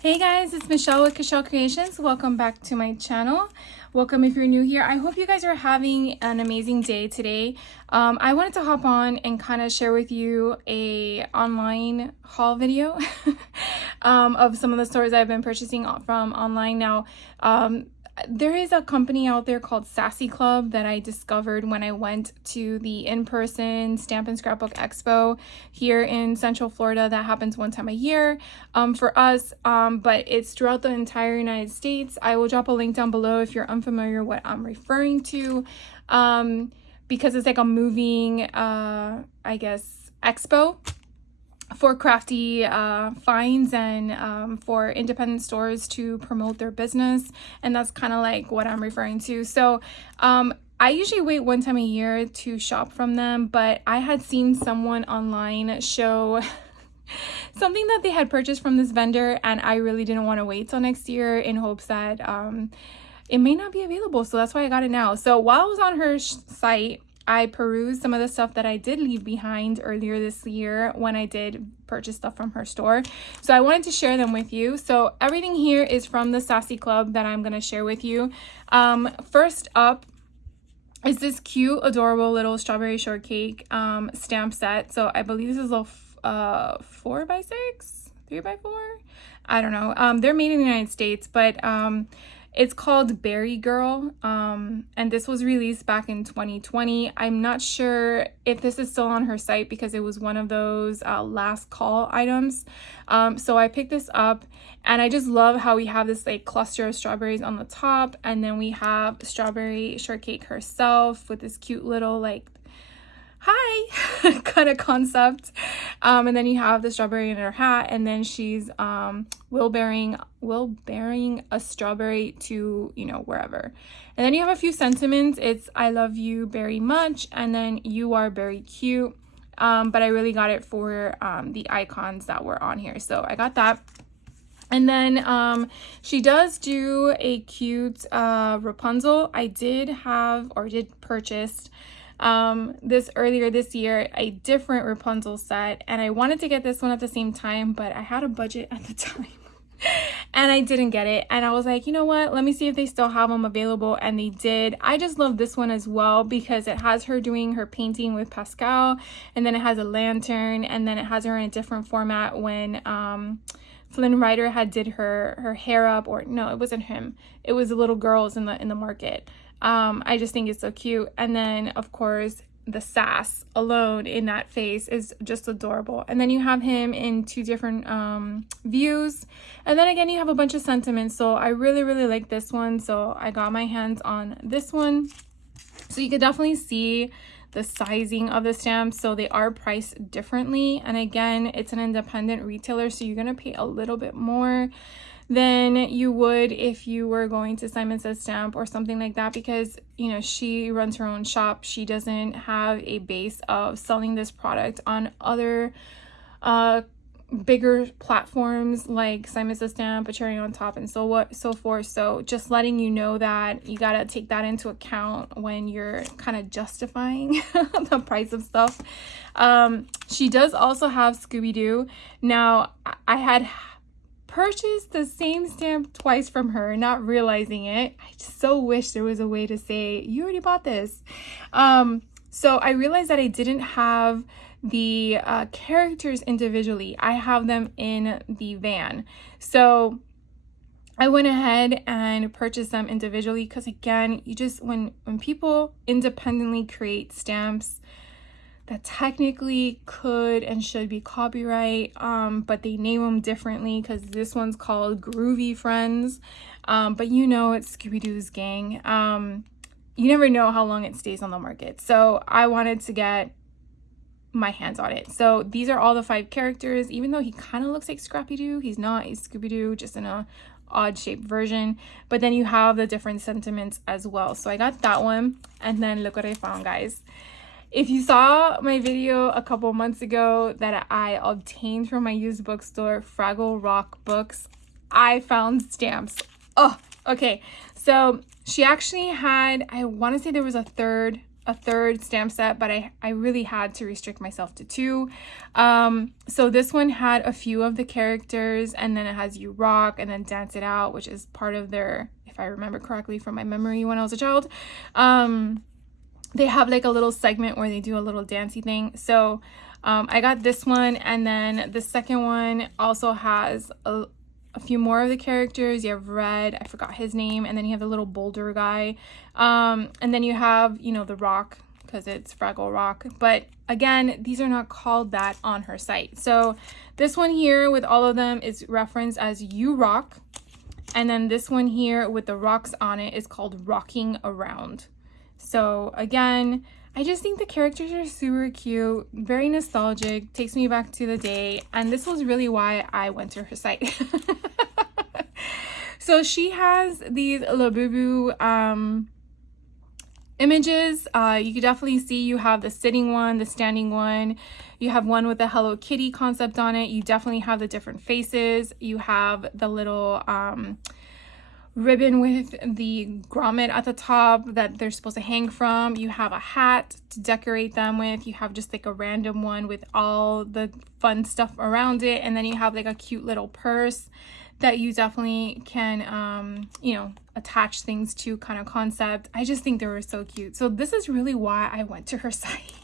Hey guys, it's Michelle with Michelle Creations. Welcome back to my channel. Welcome if you're new here. I hope you guys are having an amazing day today. I wanted to hop on and kind of share with you a online haul video of some of the stores I've been purchasing from online. Now, there is a company out there called Sassy Club that I discovered when I went to the in-person Stamp and Scrapbook Expo here in Central Florida. That happens one time a year for us, but it's throughout the entire United States. I will drop a link down below if you're unfamiliar what I'm referring to, because it's like a moving, I guess, expo for crafty finds and for independent stores to promote their business, and that's kind of like what I'm referring to. So I usually wait one time a year to shop from them, but I had seen someone online show something that they had purchased from this vendor, and I really didn't want to wait till next year in hopes that it may not be available, so that's why I got it now. So while I was on her site, I perused some of the stuff that I did leave behind earlier this year when I did purchase stuff from her store. So I wanted to share them with you. So everything here is from the Sassy Club that I'm going to share with you. First up is this cute, adorable little strawberry shortcake stamp set. So I believe this is a 4x6, 3x4. I don't know. They're made in the United States, but it's called Berry Girl, and this was released back in 2020. I'm not sure if this is still on her site because it was one of those last call items. So I picked this up, and I just love how we have this like cluster of strawberries on the top, and then we have strawberry shortcake herself with this cute little like hi kind of concept, and then you have the strawberry in her hat, and then she's wheelbarrowing a strawberry to, you know, wherever. And then you have a few sentiments. It's I love you very much, and then you are very cute, but I really got it for the icons that were on here, so I got that. And then she does do a cute Rapunzel. I did purchase this earlier this year, a different Rapunzel set, and I wanted to get this one at the same time, but I had a budget at the time and I didn't get it, and I was like, you know what, let me see if they still have them available, and they did. I just love this one as well because it has her doing her painting with Pascal, and then it has a lantern, and then it has her in a different format when Flynn Rider had did her hair up, or no, it wasn't him, it was the little girls in the market. I just think it's so cute. And then of course the sass alone in that face is just adorable. And then you have him in two different views, and then again you have a bunch of sentiments. So I really like this one, so I got my hands on this one. So you could definitely see the sizing of the stamps, so they are priced differently, and again it's an independent retailer, so you're gonna pay a little bit more than you would if you were going to Simon Says Stamp or something like that, because, you know, she runs her own shop. She doesn't have a base of selling this product on other bigger platforms like Simon Says Stamp, A Cherry on Top, and so forth. So just letting you know that you gotta take that into account when you're kind of justifying the price of stuff. She does also have Scooby-Doo. Now, I had purchased the same stamp twice from her, not realizing it. I just so wish there was a way to say, you already bought this. So I realized that I didn't have the characters individually. I have them in the van. So I went ahead and purchased them individually because, again, you just, when people independently create stamps that technically could and should be copyright, but they name them differently because this one's called Groovy Friends, but you know it's Scooby-Doo's gang. You never know how long it stays on the market, so I wanted to get my hands on it. So these are all the 5 characters. Even though he kind of looks like Scrappy-Doo, he's not. He's Scooby-Doo, just in a odd shaped version, but then you have the different sentiments as well. So I got that one, and then look what I found, guys. If you saw my video a couple months ago that I obtained from my used bookstore, Fraggle Rock Books, I found stamps. Oh, okay. So she actually had, I want to say there was a third a third stamp set, but I really had to restrict myself to 2. So this one had a few of the characters, and then it has You Rock and then Dance It Out, which is part of their, if I remember correctly from my memory when I was a child. They have like a little segment where they do a little dancey thing. So I got this one, and then the second one also has a few more of the characters. You have Red, I forgot his name, and then you have the little boulder guy, and then you have, you know, the Rock, because it's Fraggle Rock. But again, these are not called that on her site. So this one here with all of them is referenced as You Rock, and then this one here with the rocks on it is called Rocking Around. So again, I just think the characters are super cute, very nostalgic, takes me back to the day, and this was really why I went to her site. So she has these Labubu images. You can definitely see you have the sitting one, the standing one. You have one with the Hello Kitty concept on it. You definitely have the different faces. You have the little ribbon with the grommet at the top that they're supposed to hang from. You have a hat to decorate them with. You have just like a random one with all the fun stuff around it, and then you have like a cute little purse that you definitely can you know, attach things to, kind of concept. I just think they were so cute. So this is really why I went to her site.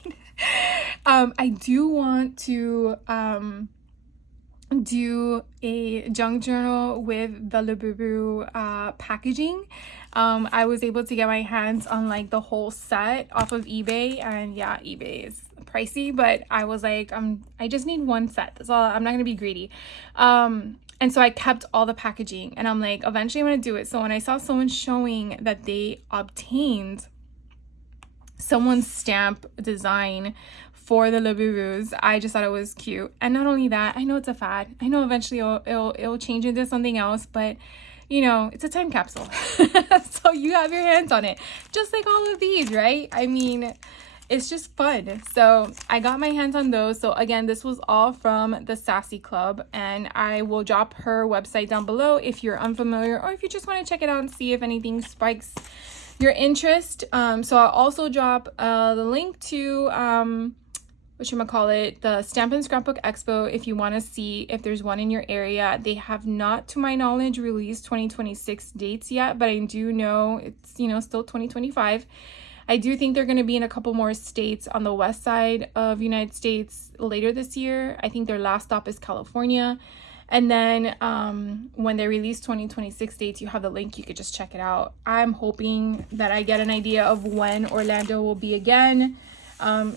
I do want to do a junk journal with the Labubu packaging. I was able to get my hands on like the whole set off of eBay, and yeah, eBay is pricey, but I was like, I just need one set, that's all. I'm not gonna be greedy. And so I kept all the packaging, and I'm like, eventually I'm gonna do it. So when I saw someone showing that they obtained someone's stamp design for the Labubus, I just thought it was cute. And not only that, I know it's a fad. I know eventually it'll change into something else, but you know, it's a time capsule. So you have your hands on it, just like all of these, right? I mean, it's just fun. So I got my hands on those. So again, this was all from the Sassy Club, and I will drop her website down below if you're unfamiliar, or if you just want to check it out and see if anything spikes your interest. So I'll also drop the link to the Stamp and Scrapbook Expo if you want to see if there's one in your area. They have not, to my knowledge, released 2026 dates yet, but I do know it's, you know, still 2025. I do think they're going to be in a couple more states on the west side of United States later this year. I think their last stop is California. And then when they release 2026 dates, you have the link. You could just check it out. I'm hoping that I get an idea of when Orlando will be again.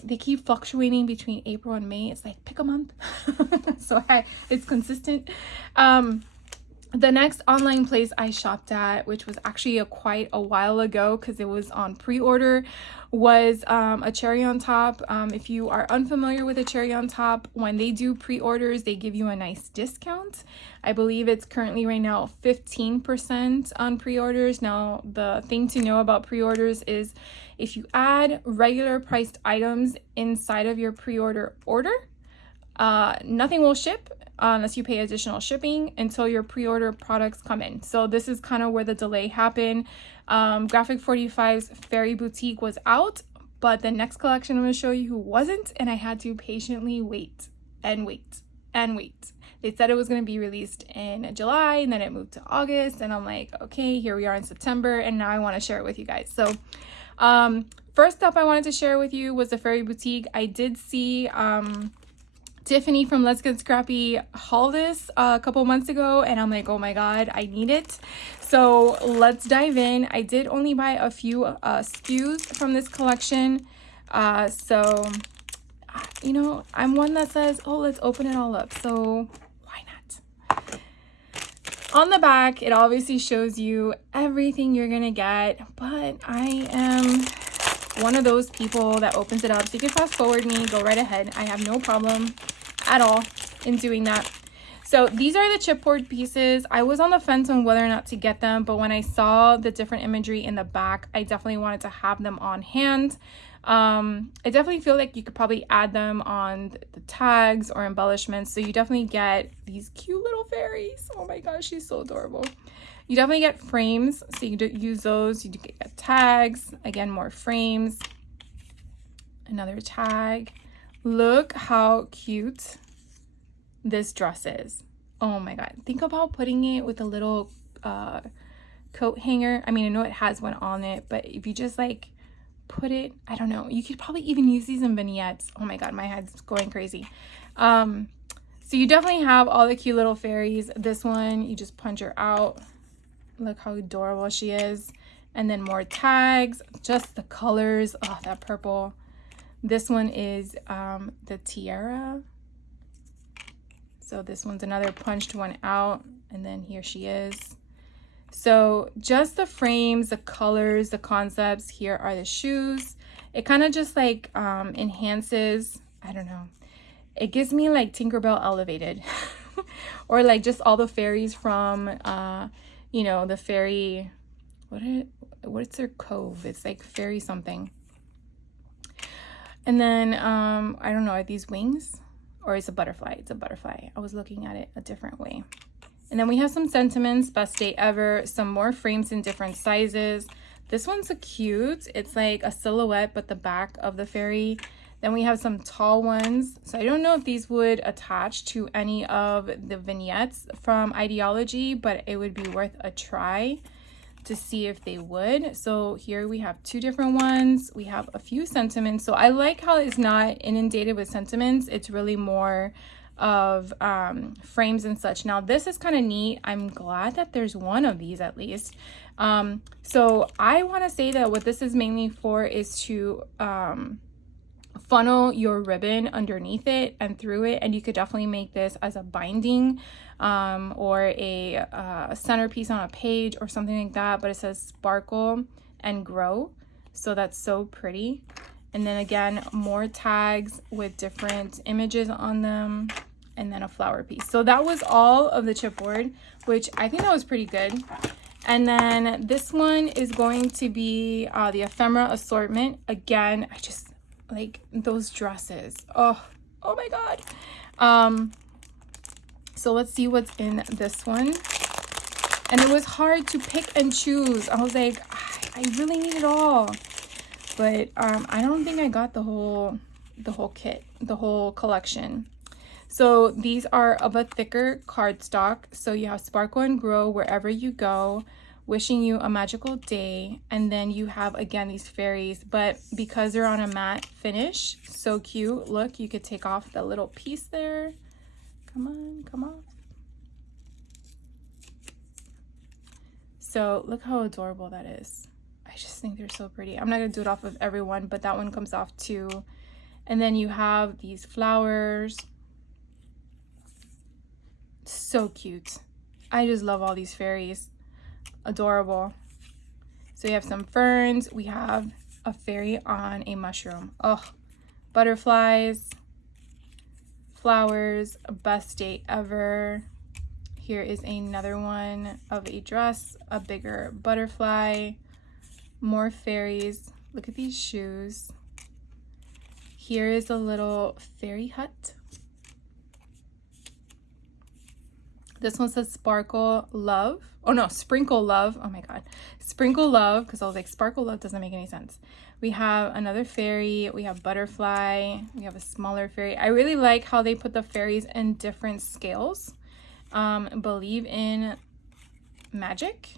They keep fluctuating between April and May. It's like, pick a month. So it's consistent. The next online place I shopped at, which was actually quite a while ago because it was on pre-order, was a Cherry on Top. If you are unfamiliar with a Cherry on Top, when they do pre-orders, they give you a nice discount. I believe it's currently right now 15% on pre-orders. Now, the thing to know about pre-orders is if you add regular priced items inside of your pre-order order, nothing will ship unless you pay additional shipping until your pre-order products come in. So this is kind of where the delay happened. Graphic45's Fairy Boutique was out, but the next collection I'm going to show you who wasn't, and I had to patiently wait and wait and wait. They said it was going to be released in July, and then it moved to August, and I'm like, okay, here we are in September, and now I want to share it with you guys. So first up I wanted to share with you was the Fairy Boutique. I did see Tiffany from Let's Get Scrappy haul this a couple months ago, and I'm like, oh my god, I need it. So let's dive in. I did only buy a few SKUs from this collection, so you know, I'm one that says, oh, let's open it all up, so why not? On the back, it obviously shows you everything you're gonna get, but I am one of those people that opens it up, so you can fast forward me, go right ahead. I have no problem at all in doing that. So these are the chipboard pieces. I was on the fence on whether or not to get them, but when I saw the different imagery in the back, I definitely wanted to have them on hand. I definitely feel like you could probably add them on the tags or embellishments, so you definitely get these cute little fairies. Oh my gosh, she's so adorable. You definitely get frames, so you can use those. You get tags, again, more frames. Another tag. Look how cute this dress is. Oh my god. Think about putting it with a little coat hanger. I mean, I know it has one on it, but if you just like put it, I don't know, you could probably even use these in vignettes. Oh my god, my head's going crazy. So you definitely have all the cute little fairies. This one, you just punch her out. Look how adorable she is. And then more tags, just the colors. Oh, that purple. This one is the tiara. So this one's another punched one out. And then here she is. So just the frames, the colors, the concepts. Here are the shoes. It kind of just like enhances, I don't know. It gives me like Tinkerbell elevated. Or like just all the fairies from, you know, the fairy, what's their cove? It's like fairy something. And then, I don't know, are these wings? Or it's a butterfly? It's a butterfly. I was looking at it a different way. And then we have some sentiments, best day ever, some more frames in different sizes. This one's a cute. It's like a silhouette, but the back of the fairy. Then we have some tall ones. So I don't know if these would attach to any of the vignettes from Ideology, but it would be worth a try to see if they would. So here we have two different ones. We have a few sentiments. So I like how it's not inundated with sentiments. It's really more of frames and such. Now this is kind of neat. I'm glad that there's one of these at least. So I want to say that what this is mainly for is to funnel your ribbon underneath it and through it, and you could definitely make this as a binding or a centerpiece on a page or something like that. But it says sparkle and grow, so that's so pretty. And then again, more tags with different images on them, and then a flower piece. So that was all of the chipboard, which I think that was pretty good. And then this one is going to be the ephemera assortment. Again, I just like those dresses. Oh my god. So let's see what's in this one. And it was hard to pick and choose. I was like, I really need it all. But I don't think I got the whole kit, the whole collection. So these are of a thicker cardstock. So you have sparkle and grow wherever you go, wishing you a magical day. And then you have again these fairies, but because they're on a matte finish, so cute. Look, you could take off the little piece there. Come on, come off. So look how adorable that is. I just think they're so pretty. I'm not gonna do it off of everyone, but that one comes off too. And then you have these flowers. So cute. I just love all these fairies. Adorable. So you have some ferns. We have a fairy on a mushroom. Oh, butterflies, flowers, best day ever. Here is another one of a dress, a bigger butterfly. More fairies. Look at these shoes. Here is a little fairy hut. This one says sparkle love. Oh no, sprinkle love. Oh my god. Sprinkle love, because I was like, sparkle love doesn't make any sense. We have another fairy. We have butterfly. We have a smaller fairy. I really like how they put the fairies in different scales. Believe in magic.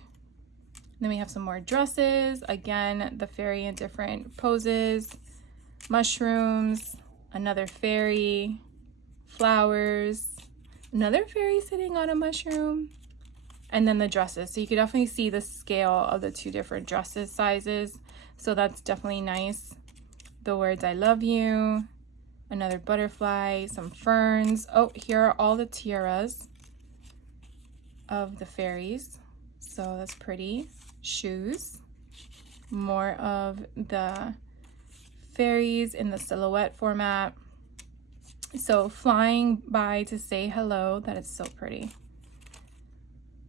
Then we have some more dresses. Again, the fairy in different poses. Mushrooms. Another fairy. Flowers. Another fairy sitting on a mushroom. And then the dresses. So you can definitely see the scale of the two different dresses sizes. So that's definitely nice. The words I love you. Another butterfly. Some ferns. Oh, here are all the tiaras of the fairies. So that's pretty. Shoes. More of the fairies in the silhouette format. So flying by to say hello. That is so pretty.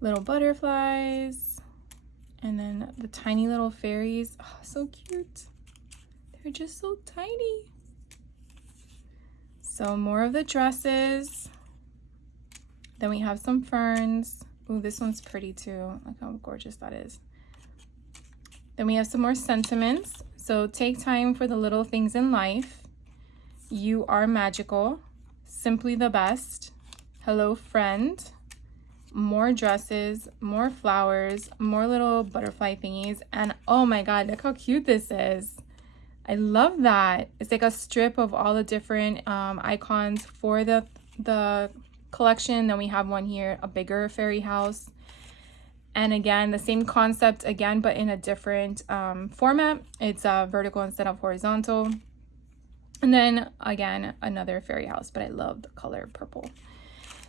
Little butterflies. And then the tiny little fairies. Oh, so cute. They're just so tiny. So more of the dresses. Then we have some ferns. Ooh, this one's pretty too. Look how gorgeous that is. Then we have some more sentiments. So take time for the little things in life. You are magical. Simply the best. Hello, friend. More dresses, more flowers, more little butterfly thingies. And oh my God, look how cute this is. I love that. It's like a strip of all the different icons for the collection. Then we have one here, a bigger fairy house. And again, the same concept again, but in a different format. It's vertical instead of horizontal. And then again, another fairy house, but I love the color purple.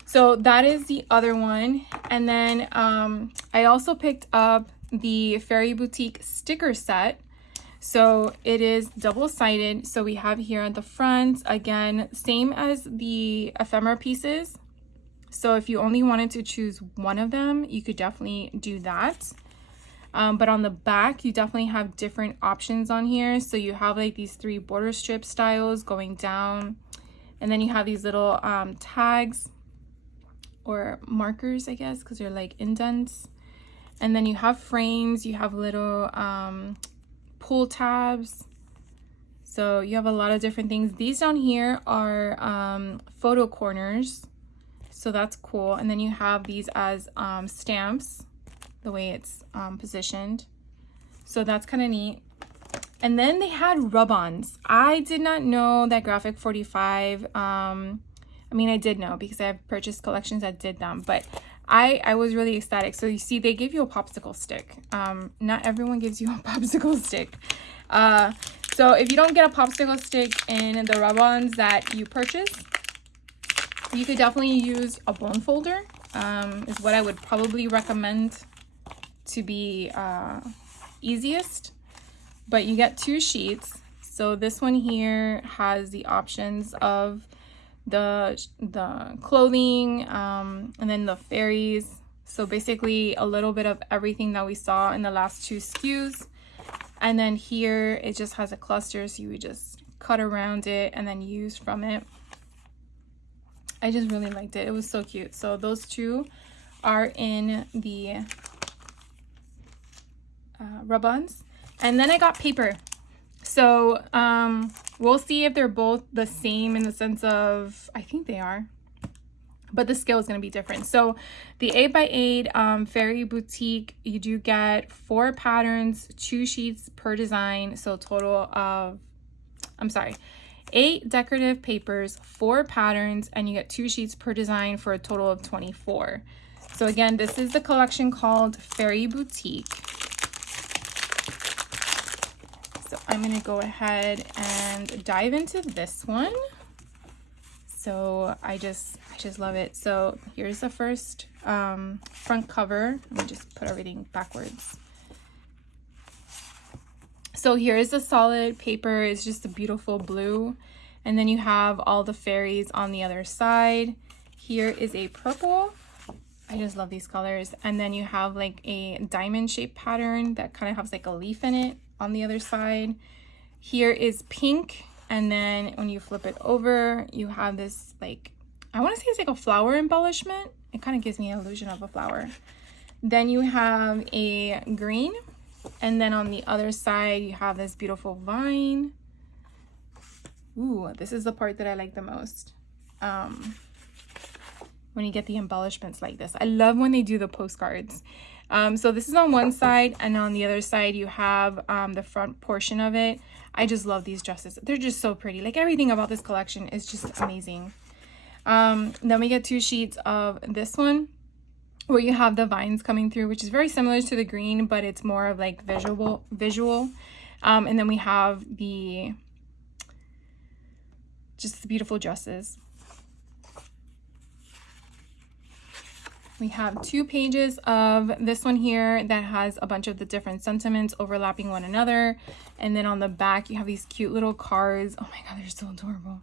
So that is the other one. And then I also picked up the Fairy Boutique sticker set. So it is double-sided. So we have here at the front, again, same as the ephemera pieces. So if you only wanted to choose one of them, you could definitely do that. But on the back, you definitely have different options on here. So you have like these 3 border strip styles going down. And then you have these little tags or markers, I guess, because they're like indents. And then you have frames, you have little pull tabs. So you have a lot of different things. These down here are photo corners. So that's cool. And then you have these as stamps, the way it's positioned. So that's kind of neat. And then they had rub-ons. I did not know that Graphic45, I mean, I did know because I have purchased collections that did them, but I was really ecstatic. So you see, they give you a popsicle stick. Not everyone gives you a popsicle stick. So if you don't get a popsicle stick in the rub-ons that you purchase, you could definitely use a bone folder, is what I would probably recommend to be easiest. But you get 2 sheets. So this one here has the options of the clothing and then the fairies. So basically a little bit of everything that we saw in the last 2 SKUs. And then here it just has a cluster, so you would just cut around it and then use from it. I just really liked it. It was so cute. So those 2 are in the rub-ons. And then I got paper. So we'll see if they're both the same in the sense of, I think they are, but the scale is going to be different. So the 8x8 Fairy Boutique, you do get 4 patterns, 2 sheets per design. So total of, 8 decorative papers, 4 patterns, and you get 2 sheets per design for a total of 24. So again, this is the collection called Fairy Boutique. So I'm going to go ahead and dive into this one. So I just love it. So here's the first front cover. Let me just put everything backwards. So here's the solid paper. It's just a beautiful blue. And then you have all the fairies on the other side. Here is a purple. I just love these colors. And then you have like a diamond shaped pattern that kind of has like a leaf in it on the other side. Here is pink. And then when you flip it over, you have this like, I want to say it's like a flower embellishment. It kind of gives me an illusion of a flower. Then you have a green. And then on the other side, you have this beautiful vine. Ooh, this is the part that I like the most. When you get the embellishments like this. I love when they do the postcards. So this is on one side, and on the other side, you have the front portion of it. I just love these dresses. They're just so pretty. Like everything about this collection is just amazing. Then we get 2 sheets of this one, where you have the vines coming through, which is very similar to the green, but it's more of like visual. And then we have just the beautiful dresses. We have 2 pages of this one here that has a bunch of the different sentiments overlapping one another. And then on the back, you have these cute little cards. Oh my God, they're so adorable.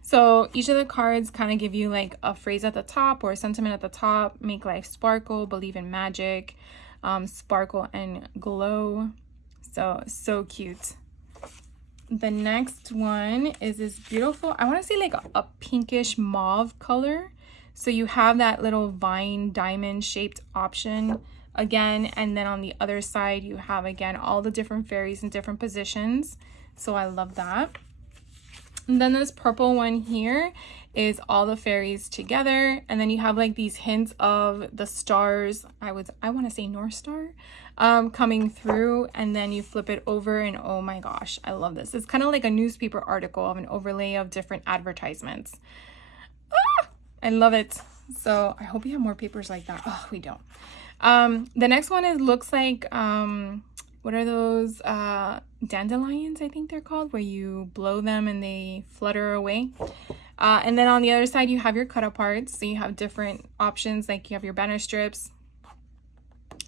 So each of the cards kind of give you like a phrase at the top or a sentiment at the top. Make life sparkle, believe in magic, sparkle and glow. So cute. The next one is this beautiful, I want to say like a pinkish mauve color. So you have that little vine diamond shaped option again, and then on the other side you have again all the different fairies in different positions. So I love that. And then this purple one here is all the fairies together, and then you have like these hints of the stars, I want to say North Star, coming through, and then you flip it over and oh my gosh, I love this. It's kind of like a newspaper article of an overlay of different advertisements. I love it. So I hope you have more papers like that. Oh, we don't. The next one looks like what are those dandelions, I think they're called, where you blow them and they flutter away. And then on the other side you have your cut aparts, so you have different options, like you have your banner strips.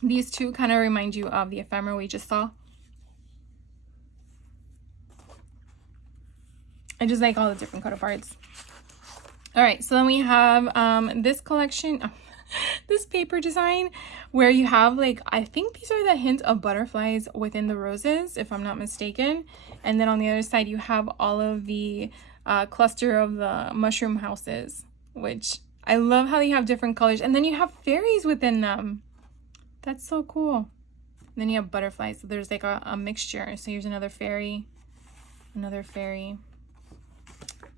These two kind of remind you of the ephemera we just saw. I just like all the different cut aparts. All right, so then we have this collection, this paper design where you have like, I think these are the hint of butterflies within the roses, if I'm not mistaken. And then on the other side you have all of the cluster of the mushroom houses, which I love how you have different colors. And then you have fairies within them. That's so cool. And then you have butterflies, so there's like a mixture. So here's another fairy, another fairy.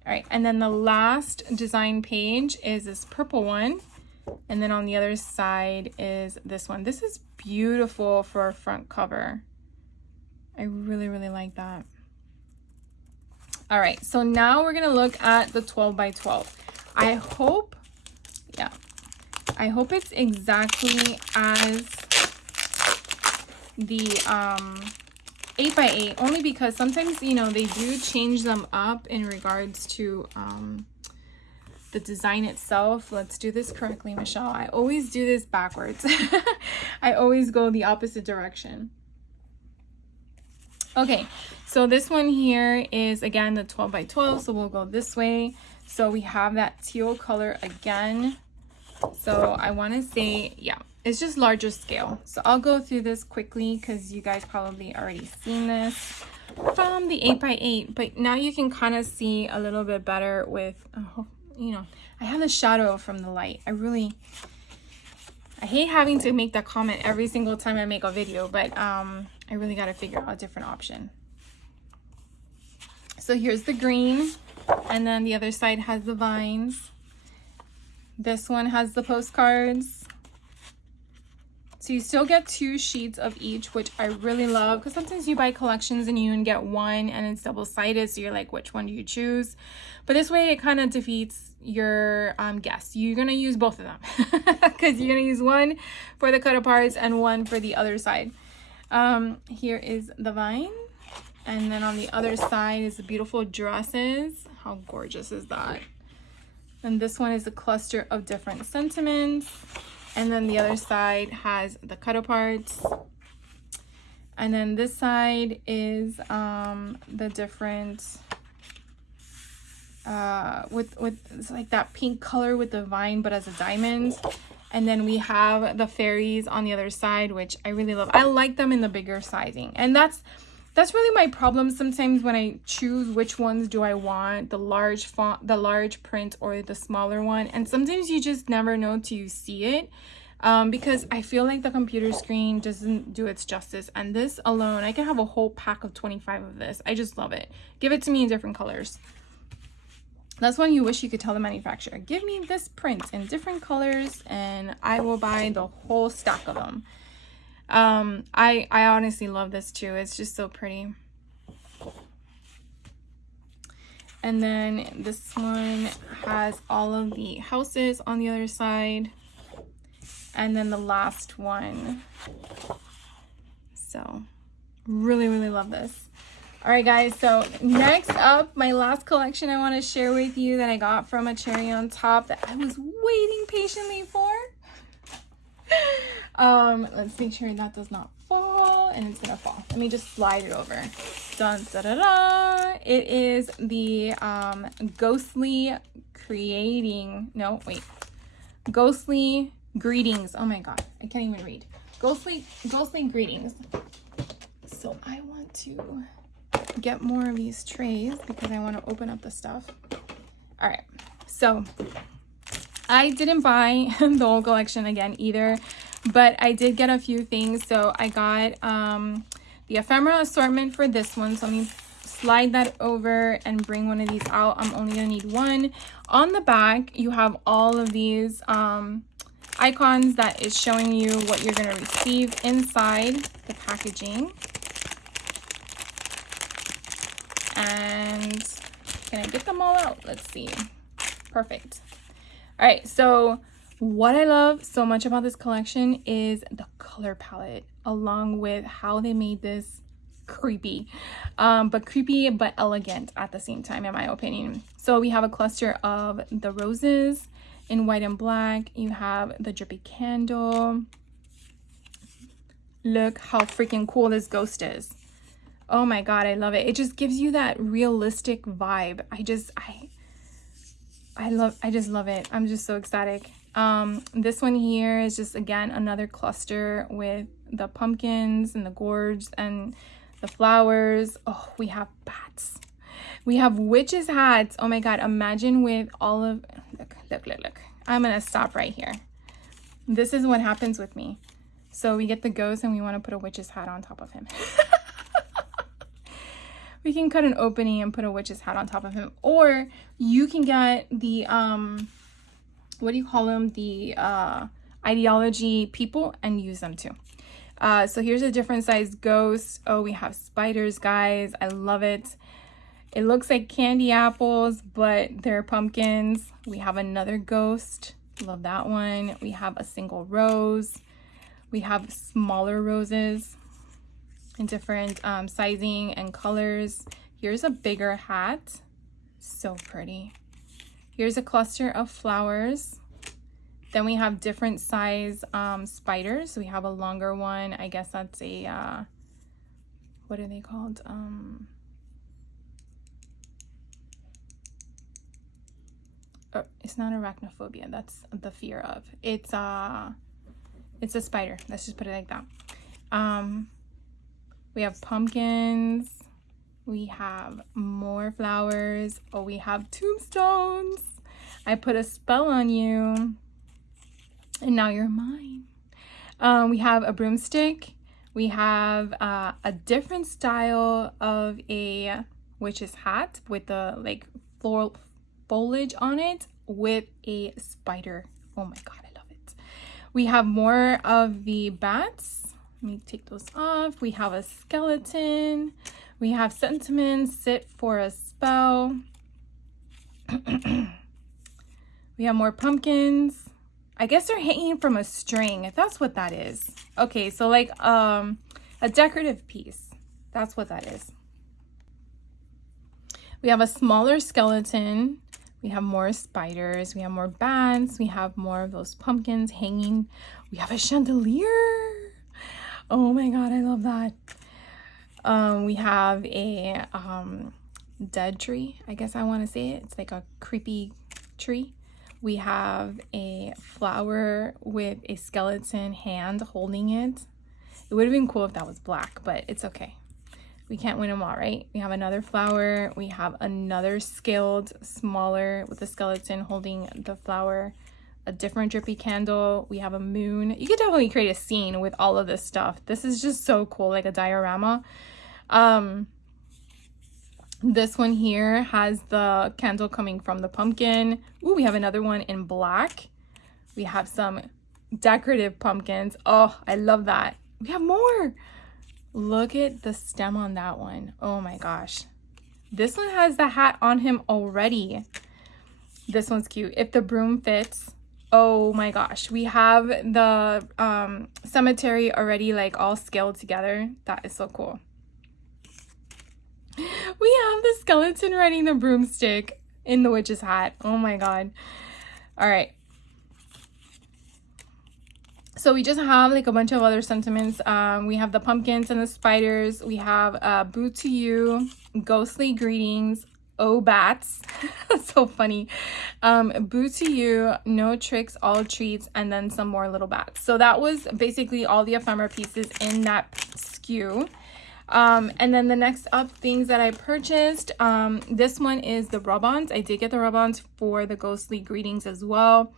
All right, and then the last design page is this purple one. And then on the other side is this one. This is beautiful for a front cover. I really, really like that. All right, so now we're gonna look at the 12 by 12. I hope it's exactly as the 8 by 8, only because sometimes, you know, they do change them up in regards to the design itself. Let's do this correctly, Michelle. I always do this backwards. I always go the opposite direction. Okay, so this one here is again the 12 by 12, so we'll go this way. So we have that teal color again. So I want to say, yeah, it's just larger scale. So I'll go through this quickly because you guys probably already seen this from the 8 by 8, but now you can kind of see a little bit better with, you know, I have the shadow from the light. I hate having to make that comment every single time I make a video, but I really got to figure out a different option. So here's the green, and then the other side has the vines. This one has the postcards. So you still get 2 sheets of each, which I really love, because sometimes you buy collections and you can get one and it's double-sided, so you're like, which one do you choose? But this way it kind of defeats your guess. You're going to use both of them because you're going to use one for the cut aparts and one for the other side. Here is the vine, and then on the other side is the beautiful dresses. How gorgeous is that? And this one is a cluster of different sentiments. And then the other side has the cut aparts. And then this side is the different with it's like that pink color with the vine but as a diamond. And then we have the fairies on the other side, which I really love. I like them in the bigger sizing. And that's really my problem sometimes when I choose which ones do I want, the large font, the large print, or the smaller one. And sometimes you just never know till you see it, because I feel like the computer screen doesn't do its justice. And this alone, I can have a whole pack of 25 of this. I just love it. Give it to me in different colors. That's when you wish you could tell the manufacturer, give me this print in different colors and I will buy the whole stack of them. I honestly love this too. It's just so pretty. And then this one has all of the houses on the other side. And then the last one. So really, really love this. All right, guys. So next up, my last collection I want to share with you that I got from a cherry on top that I was waiting patiently for. Let's make sure that does not fall, and it's gonna fall. Let me just slide it over. Dun, da, da, da. It is the ghostly greetings. Oh my god, I can't even read. Ghostly greetings. So I want to get more of these trays because I want to open up the stuff. All right, so I didn't buy the whole collection again either, but I did get a few things. So I got the ephemera assortment for this one. So let me slide that over and bring one of these out. I'm only gonna need one. On the back, you have all of these icons that is showing you what you're gonna receive inside the packaging. And can I get them all out? Let's see. Perfect. All right, so what I love so much about this collection is the color palette, along with how they made this creepy but elegant at the same time, in my opinion. So we have a cluster of the roses in white and black. You have the drippy candle. Look how freaking cool this ghost is. Oh my god, I love it. It just gives you that realistic vibe. I just love it. I'm just so ecstatic. This one here is just, again, another cluster with the pumpkins and the gourds and the flowers. Oh, we have bats. We have witches' hats. Oh my god, imagine with all of... Look. I'm gonna stop right here. This is what happens with me. So we get the ghost and we want to put a witch's hat on top of him. We can cut an opening and put a witch's hat on top of him. Or you can get the, what do you call them? The ideology people and use them too. So here's a different size ghost. Oh, we have spiders, guys. I love it. It looks like candy apples, but they're pumpkins. We have another ghost. Love that one. We have a single rose. We have smaller roses in different sizing and colors. Here's a bigger hat. So pretty. Here's a cluster of flowers. Then we have different size spiders. We have a longer one. I guess that's a, what are they called? Oh, it's not arachnophobia. That's the fear of. It's a spider. Let's just put it like that. We have pumpkins. We have more flowers. Oh, we have tombstones. I put a spell on you, and now you're mine. We have a broomstick. We have a different style of a witch's hat with the like floral foliage on it with a spider. Oh my god, I love it. We have more of the bats. Let me take those off. We have a skeleton. We have sentiments, sit for a spell. We have more pumpkins. I guess they're hanging from a string. That's what that is. Okay, so like a decorative piece. That's what that is. We have a smaller skeleton. We have more spiders. We have more bats. We have more of those pumpkins hanging. We have a chandelier. Oh my god, I love that. We have a dead tree, I guess I want to say it. It's like a creepy tree. We have a flower with a skeleton hand holding it. It would have been cool if that was black, but it's okay. We can't win them all, right? We have another flower. We have another scaled, smaller, with a skeleton holding the flower. A different drippy candle. We have a moon. You could definitely create a scene with all of this stuff. This is just so cool, like a diorama. This one here has the candle coming from the pumpkin. Ooh, we have another one in black. We have some decorative pumpkins. Oh, I love that. We have more. Look at the stem on that one. Oh my gosh. This one has the hat on him already. This one's cute. If the broom fits. Oh my gosh, we have the cemetery already like all scaled together. That is so cool. We have the skeleton riding the broomstick in the witch's hat. Oh my god. All right. So we just have like a bunch of other sentiments. We have the pumpkins and the spiders. We have Boo to You, Ghostly Greetings, Oh Bats. That's so funny. Boo to You, No Tricks, All Treats, and then some more little bats. So that was basically all the ephemera pieces in that SKU. And then the next up things that I purchased, this one is the rub-ons. I did get the rub-ons for the Ghostly Greetings as well.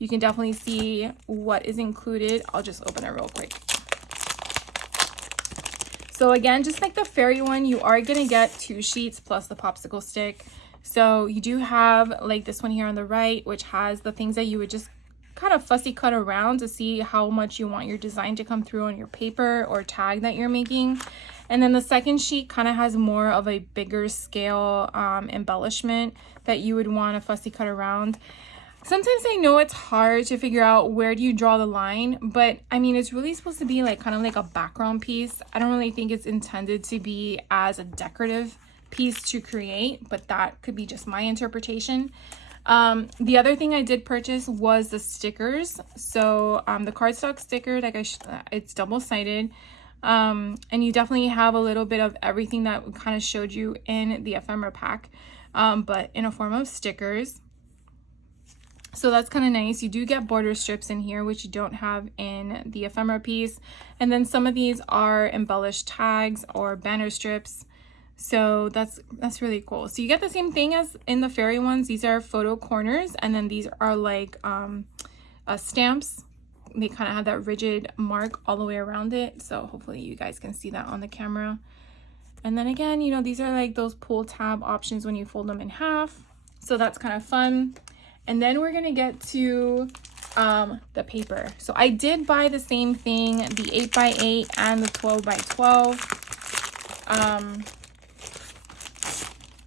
you can definitely see what is included. I'll just open it real quick. So again, just like the fairy one, you are gonna get 2 sheets plus the popsicle stick. So you do have like this one here on the right, which has the things that you would just kind of fussy cut around to see how much you want your design to come through on your paper or tag that you're making. And then the second sheet kind of has more of a bigger scale embellishment that you would want to fussy cut around. Sometimes I know it's hard to figure out where do you draw the line, but I mean, it's really supposed to be like kind of like a background piece. I don't really think it's intended to be as a decorative piece to create, but that could be just my interpretation. The other thing I did purchase was the stickers. So the cardstock sticker, like it's double-sided, and you definitely have a little bit of everything that we kind of showed you in the ephemera pack, but in a form of stickers. So that's kind of nice. You do get border strips in here, which you don't have in the ephemera piece. And then some of these are embellished tags or banner strips. So that's really cool. So you get the same thing as in the fairy ones. These are photo corners, and then these are like stamps. They kind of have that rigid mark all the way around it. So hopefully you guys can see that on the camera. And then again, you know, these are like those pull tab options when you fold them in half. So that's kind of fun. And then we're gonna get to the paper. So I did buy the same thing, the 8x8 and the 12x12.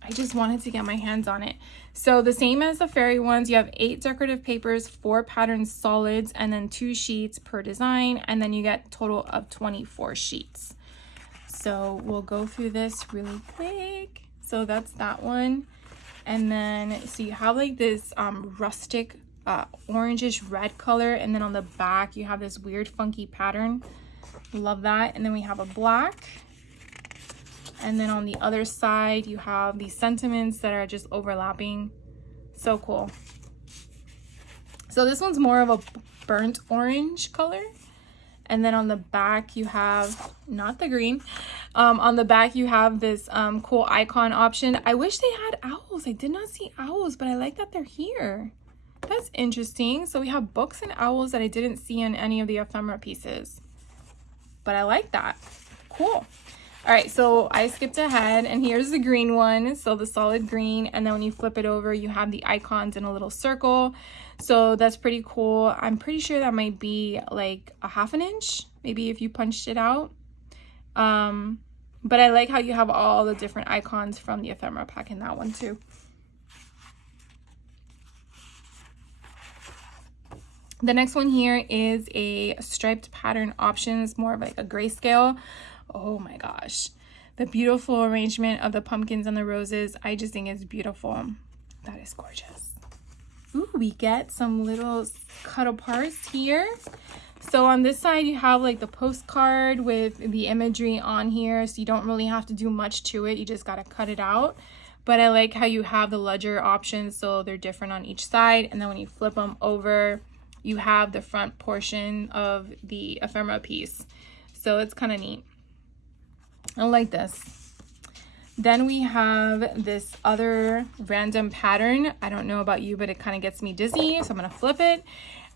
I just wanted to get my hands on it. So the same as the fairy ones, you have 8 decorative papers, 4 pattern solids, and then 2 sheets per design, and then you get a total of 24 sheets. So we'll go through this really quick. So that's that one. And then, so you have like this rustic orangish red color, and then on the back you have this weird funky pattern. Love that. And then we have a black, and then on the other side you have these sentiments that are just overlapping. So cool. So this one's more of a burnt orange color. And then on the back you have, not the green, on the back you have this cool icon option. I wish they had owls. I did not see owls, but I like that they're here. That's interesting. So we have books and owls that I didn't see in any of the ephemera pieces, but I like that. Cool. All right, so I skipped ahead, and here's the green one. So the solid green, and then when you flip it over, you have the icons in a little circle. So that's pretty cool. I'm pretty sure that might be like a 1/2 inch, maybe if you punched it out. But I like how you have all the different icons from the ephemera pack in that one too. The next one here is a striped pattern option. It's more of like a grayscale. Oh my gosh, the beautiful arrangement of the pumpkins and the roses. I just think it's beautiful. That is gorgeous. Ooh, we get some little cut aparts here. So on this side you have like the postcard with the imagery on here, so you don't really have to do much to it. You just got to cut it out. But I like how you have the ledger options, so they're different on each side. And then when you flip them over, you have the front portion of the ephemera piece. So it's kind of neat. I like this. Then we have this other random pattern. I don't know about you, but it kind of gets me dizzy, so I'm gonna flip it.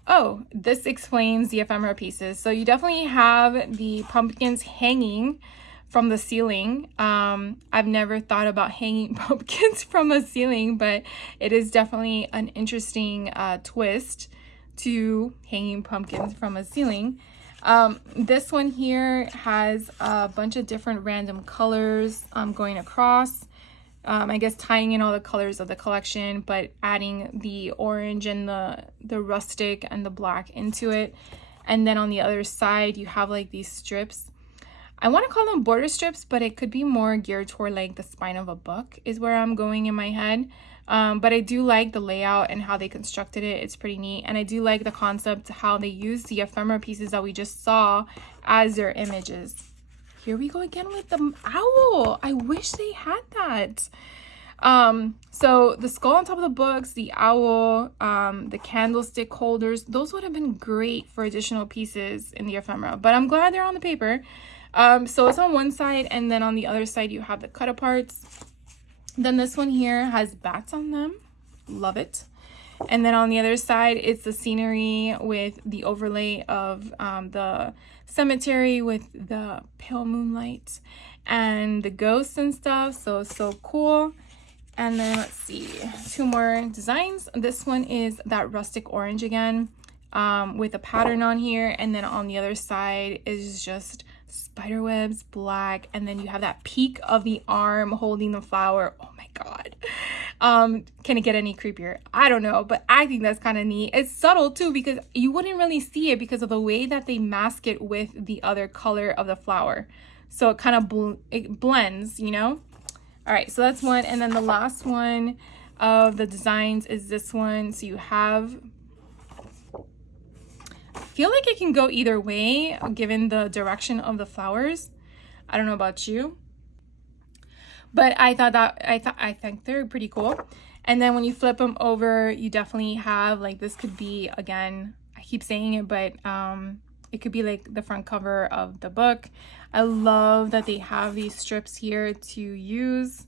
Oh, this explains the ephemera pieces. So you definitely have the pumpkins hanging from the ceiling. I've never thought about hanging pumpkins from a ceiling, but it is definitely an interesting twist to hanging pumpkins from a ceiling. This one here has a bunch of different random colors going across. I guess tying in all the colors of the collection, but adding the orange and the rustic and the black into it. And then on the other side, you have like these strips. I want to call them border strips, but it could be more geared toward like the spine of a book is where I'm going in my head. But I do like the layout and how they constructed it. It's pretty neat. And I do like the concept, how they use the ephemera pieces that we just saw as their images. Here we go again with the owl. I wish they had that. So the skull on top of the books, the owl, the candlestick holders, those would have been great for additional pieces in the ephemera, but I'm glad they're on the paper. So it's on one side, and then on the other side you have the cut aparts. Then this one here has bats on them. Love it. And then on the other side, it's the scenery with the overlay of the cemetery with the pale moonlight and the ghosts and stuff. So cool. And then let's see, 2 more designs. This one is that rustic orange again, with a pattern on here. And then on the other side is just spider webs, black. And then you have that peak of the arm holding the flower. Oh my God. Can it get any creepier? I don't know, but I think that's kind of neat. It's subtle too, because you wouldn't really see it because of the way that they mask it with the other color of the flower. So it kind of it blends, you know? All right, so that's one. And then the last one of the designs is this one. So you have, I feel like it can go either way given the direction of the flowers. I don't know about you, but I think they're pretty cool. And then when you flip them over, you definitely have, like, this could be, again, I keep saying it, but it could be like the front cover of the book. I love that they have these strips here to use.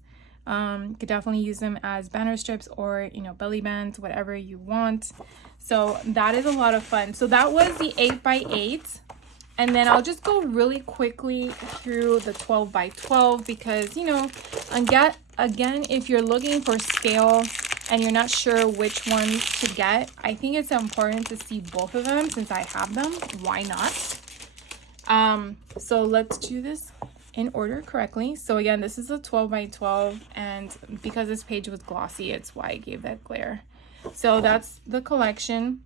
You could definitely use them as banner strips or, you know, belly bands, whatever you want. So that is a lot of fun. So that was the 8x8. And then I'll just go really quickly through the 12x12 because, you know, again, if you're looking for scale and you're not sure which ones to get, I think it's important to see both of them since I have them. Why not? So let's do this in order correctly. So again, this is a 12x12, and because this page was glossy, it's why I gave that glare. So that's the collection.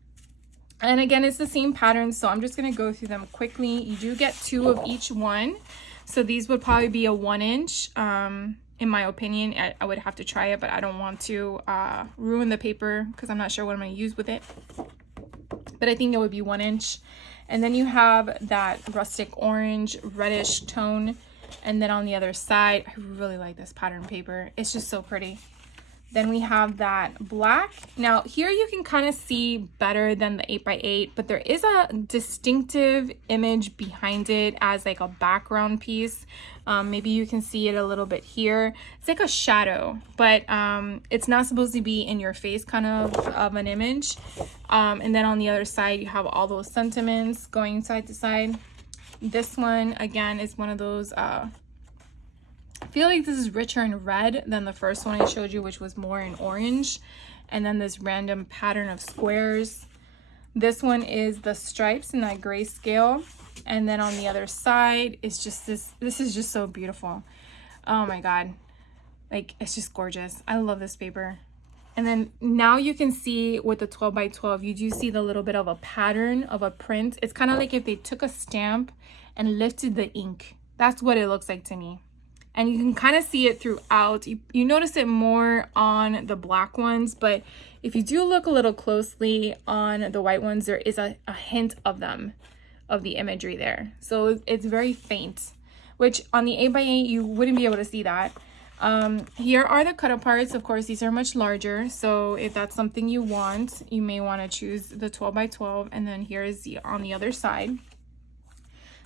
And again, it's the same pattern, so I'm just going to go through them quickly. You do get 2 of each one. So these would probably be a 1-inch. In my opinion, I would have to try it, but I don't want to ruin the paper because I'm not sure what I'm going to use with it. But I think it would be 1-inch. And then you have that rustic orange, reddish tone. And then on the other side, I really like this pattern paper. It's just so pretty. Then we have that black. Now here you can kind of see better than the 8x8, but there is a distinctive image behind it as like a background piece. Maybe you can see it a little bit here. It's like a shadow, but it's not supposed to be in your face kind of an image. And then on the other side, you have all those sentiments going side to side. This one, again, is one of those, I feel like this is richer in red than the first one I showed you, which was more in orange. And then this random pattern of squares. This one is the stripes in that grayscale. And then on the other side, it's just this is just so beautiful. Oh my God. Like, it's just gorgeous. I love this paper. And then now you can see with the 12x12, you do see the little bit of a pattern of a print. It's kind of like if they took a stamp and lifted the ink. That's what it looks like to me. And you can kind of see it throughout. You notice it more on the black ones, but if you do look a little closely on the white ones, there is a hint of them, of the imagery there. So it's very faint, which on the 8x8, you wouldn't be able to see that. Here are the cut aparts. Of course, these are much larger. So if that's something you want, you may want to choose the 12x12. And then here is on the other side.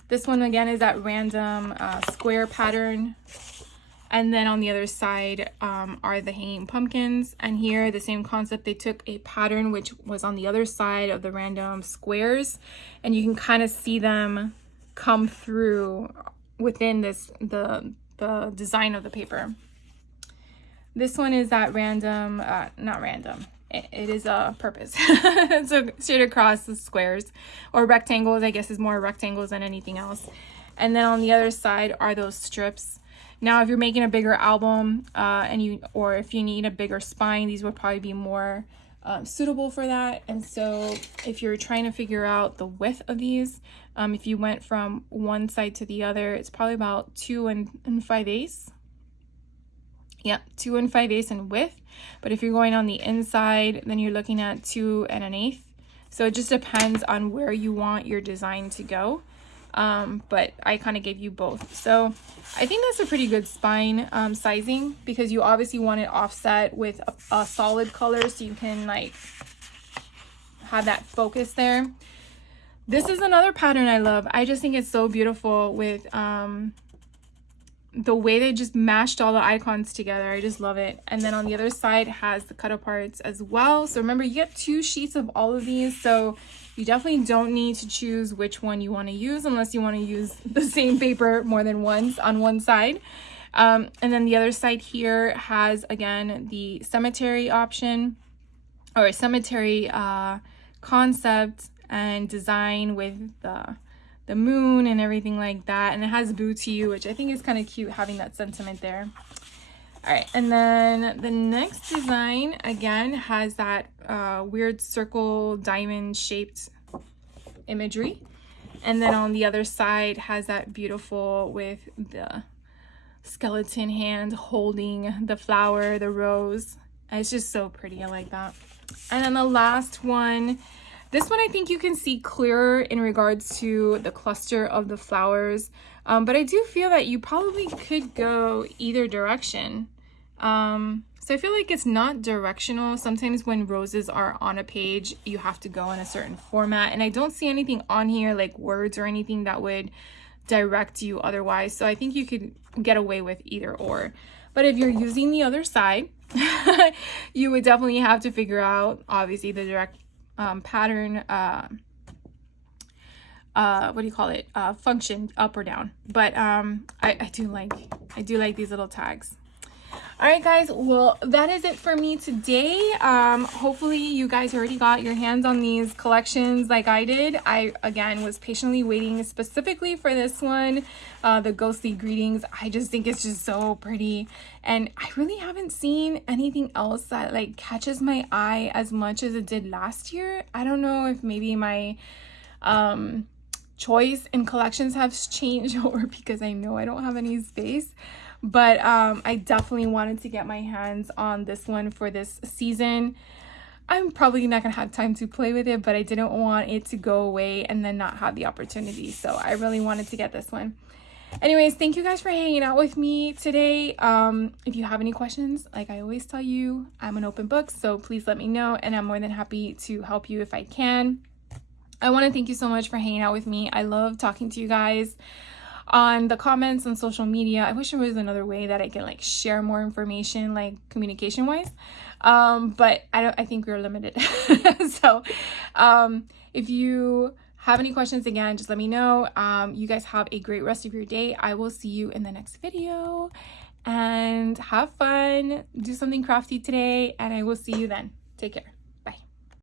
This one again is that random square pattern. And then on the other side are the hanging pumpkins. And here, the same concept, they took a pattern which was on the other side of the random squares. And you can kind of see them come through within the design of the paper. This one is that random, not random. It is a purpose. So straight across the squares or rectangles, I guess is more rectangles than anything else. And then on the other side are those strips. Now, if you're making a bigger album or if you need a bigger spine, these would probably be more suitable for that. And so if you're trying to figure out the width of these, if you went from one side to the other, it's probably about 2 5/8. Yep, 2 5/8 in width. But if you're going on the inside, then you're looking at 2 1/8. So it just depends on where you want your design to go. But I kind of gave you both. So I think that's a pretty good spine sizing, because you obviously want it offset with a solid color so you can like have that focus there. This is another pattern I love. I just think it's so beautiful with the way they just mashed all the icons together, I just love it. And then on the other side has the cut aparts as well. So remember, you get 2 sheets of all of these, so you definitely don't need to choose which one you want to use unless you want to use the same paper more than once on one side. And then the other side here has, again, the cemetery option, or cemetery concept and design with the moon and everything like that. And it has Boo to You, which I think is kind of cute, having that sentiment there. All right, and then the next design, again, has that weird circle diamond shaped imagery. And then on the other side has that beautiful with the skeleton hand holding the flower, the rose. And it's just so pretty. I like that. And then the last one, this one I think you can see clearer in regards to the cluster of the flowers, but I do feel that you probably could go either direction. So I feel like it's not directional. Sometimes when roses are on a page, you have to go in a certain format, and I don't see anything on here like words or anything that would direct you otherwise. So I think you could get away with either or. But if you're using the other side, you would definitely have to figure out, obviously, the direct pattern, what do you call it, function, up or down. But I do like these little tags. All right, guys, well, that is it for me today. Hopefully you guys already got your hands on these collections like I did. I, again, was patiently waiting specifically for this one, the Ghostly Greetings. I just think it's just so pretty, and I really haven't seen anything else that like catches my eye as much as it did last year. I don't know if maybe my choice in collections has changed, or because I know I don't have any space. But I definitely wanted to get my hands on this one for this season. I'm probably not gonna have time to play with it, but I didn't want it to go away and then not have the opportunity. So I really wanted to get this one. Anyways, thank you guys for hanging out with me today. If you have any questions, like I always tell you, I'm an open book, so please let me know, and I'm more than happy to help you if I can. I want to thank you so much for hanging out with me. I love talking to you guys on the comments on social media. I wish there was another way that I can like share more information, like communication wise, but I think we're limited. So if you have any questions, again, just let me know. You guys have a great rest of your day. I will see you in the next video, and have fun, do something crafty today, and I will see you then. Take care.